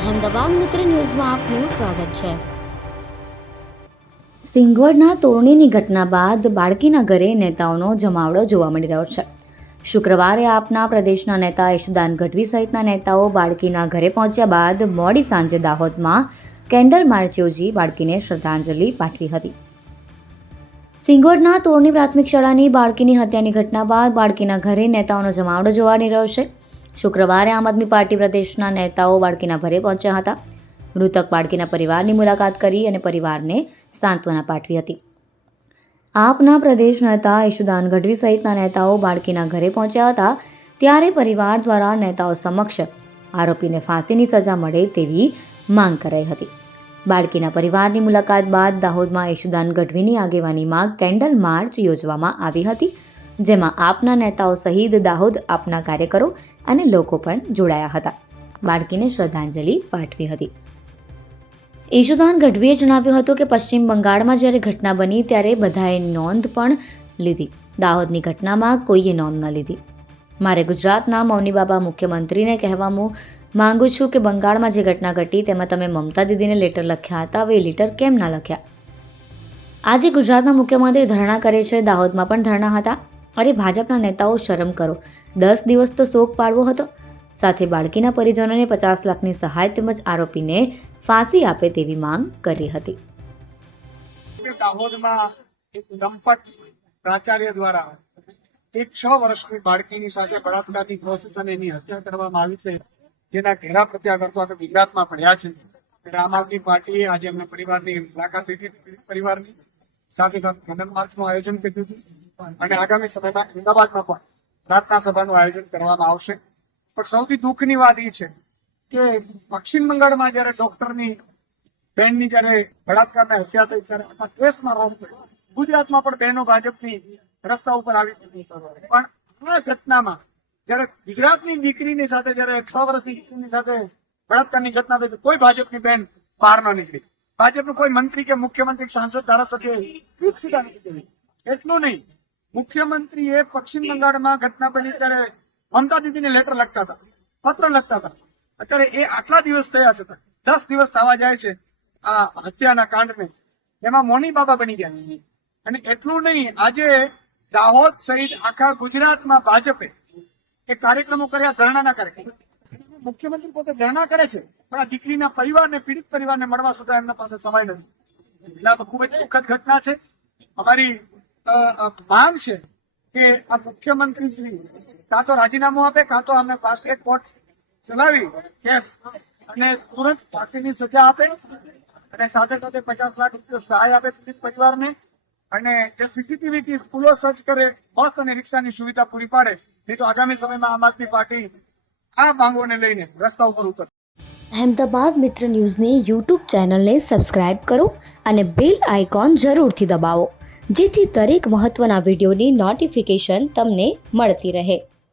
અહેમદાબાદ મિત્ર ન્યૂઝમાં આપનું સ્વાગત છે। સિંગવડના તોરણીની ઘટના બાદ બાળકીના ઘરે નેતાઓનો જમાવડો જોવા મળી રહ્યો છે। શુક્રવારે આપના પ્રદેશના નેતા યશુદાન ગઢવી સહિતના નેતાઓ બાળકીના ઘરે પહોંચ્યા બાદ મોડી સાંજે દાહોદમાં કેન્ડલ માર્ચ યોજી બાળકીને શ્રદ્ધાંજલિ પાઠવી હતી। સિંગવડના તોરણી પ્રાથમિક શાળાની બાળકીની હત્યાની ઘટના બાદ બાળકીના ઘરે નેતાઓનો જમાવડો જોવા મળી રહ્યો છે। શુક્રવારે આમ આદમી પાર્ટી પ્રદેશના નેતાઓ બાળકીના ઘરે પહોંચ્યા હતા। મૃતક બાળકીના પરિવારની મુલાકાત કરી અને પરિવારને સાંત્વના પાઠવી હતી। આપના પ્રદેશ નેતા યશુદાન ગઢવી સહિતના નેતાઓ બાળકીના ઘરે પહોંચ્યા હતા ત્યારે પરિવાર દ્વારા નેતાઓ સમક્ષ આરોપીને ફાંસીની સજા મળે તેવી માંગ કરાઈ હતી। બાળકીના પરિવારની મુલાકાત બાદ દાહોદમાં યશુદાન ગઢવીની આગેવાનીમાં કેન્ડલ માર્ચ યોજવામાં આવી હતી, જેમાં આપના નેતાઓ સહિત દાહોદ આપના કાર્યકરો અને લોકો પણ જોડાયા હતા। બાળકીને શ્રદ્ધાંજલિ પાઠવી હતી। યશુદાન ગઢવીએ જણાવ્યું હતું કે પશ્ચિમ બંગાળમાં જ્યારે ઘટના બની ત્યારે બધાએ નોંધ પણ લીધી, દાહોદની ઘટનામાં કોઈએ નોંધ ન લીધી। મારે ગુજરાતના મૌની બાબા મુખ્યમંત્રીને કહેવા માંગુ છું કે બંગાળમાં જે ઘટના ઘટી તેમાં તમે મમતા દીદીને લેટર લખ્યા હતા, હવે એ લેટર કેમ ના લખ્યા? આજે ગુજરાતના મુખ્યમંત્રી ધરણા કરે છે, દાહોદમાં પણ ધરણા હતા। અરે ભાજપના નેતાઓ શરમ કરો, 10 દિવસ તો શોક પાડવો હતો। સાથે બાળકીના પરિજનોને 50 લાખની સહાય તેમજ આરોપીને ફાંસી આપે તેવી માંગ કરી હતી। દાહોદમાં એક દંપત પ્રાચાર્ય દ્વારા એક 6 વર્ષની બાળકીની સાથે બળાત્કારની પ્રોસેસ અને એની હત્યા કરવામાં આવી છે, જેના ઘેરા પ્રત્યાઘાતો તો ગુજરાતમાં પડ્યા છે। આમ આદમી પાર્ટીએ આજે એમના પરિવારની મુલાકાત લીધી, પરિવારની સાથે સાથે કેન્ડલ માર્ચનું આયોજન કર્યું છે અને આગામી સમયમાં અમદાવાદમાં પણ પ્રાર્થના સભાનું આયોજન કરવામાં આવશે। પણ સૌથી દુઃખની વાત એ છે કે પશ્ચિમ બંગાળમાં જયારે ડોક્ટરની બહેનની જયારે બળાત્કારની હત્યા થઈ ત્યારે આખા દેશમાં રોષ થયો, ગુજરાતમાં પણ બહેનો ભાજપની રસ્તા ઉપર આવી હતી। પણ આ ઘટનામાં જયારે ગુજરાતની દીકરીની સાથે જયારે 6 વર્ષની દીકરીની સાથે બળાત્કારની ઘટના થઈ કોઈ ભાજપની બહેન બહાર ન નીકળી, ભાજપનું કોઈ મંત્રી કે મુખ્યમંત્રી સાંસદ ધારાસભ્ય એક સીધા નીકળી। એટલું નહીં, મુખ્યમંત્રીએ પશ્ચિમ બંગાળમાં ઘટના બની ત્યારે મમતા દીદીને લેટર લખતા હતા, પત્ર લખતા હતા। અત્યારે એ આટલા દિવસ થયા છે, 10 દિવસ થવા જાય છે આ હત્યાના કાંડને, એમાં મૌની બાબા બની ગયા। અને એટલું નહીં, આજે દાહોદ સહિત આખા ગુજરાતમાં ભાજપે એ કાર્યક્રમો કર્યા, ધરણાના કાર્યક્રમો। મુખ્યમંત્રી પોતે ધરણા કરે છે, પણ આ દીકરીના પરિવારને, પીડિત પરિવારને મળવા સુધા એમના પાસે સમય નથી। એટલે તો ખૂબ જ દુઃખદ ઘટના છે। અમારી માંગ છે કે આ મુખ્યમંત્રી શ્રી કાં તો રાજીનામું આપે, કાં તો અમને ફાસ્ટ ટ્રેક કોર્ટ ચલાવી કેસ અને તુરંત ફાંસીની સજા આપે અને સાથે સાથે 50 લાખ રૂપિયા સહાય આપે પીડિત પરિવારને અને જે સીસીટીવી સ્કૂલો સર્ચ કરે, બસ અને રિક્ષાની સુવિધા પૂરી પાડે। નહીં તો આગામી સમયમાં આમ આદમી પાર્ટી આ માંગોને લઈને રસ્તા ઉપર ઉતરશે। અહેમદાબાદ મિત્ર ન્યૂઝની યુટ્યુબ ચેનલને સબસ્ક્રાઇબ કરો અને બેલ આઇકોન જરૂરથી દબાવો, જેથી દરેક મહત્વના વિડીયોની નોટિફિકેશન તમને મળતી રહે।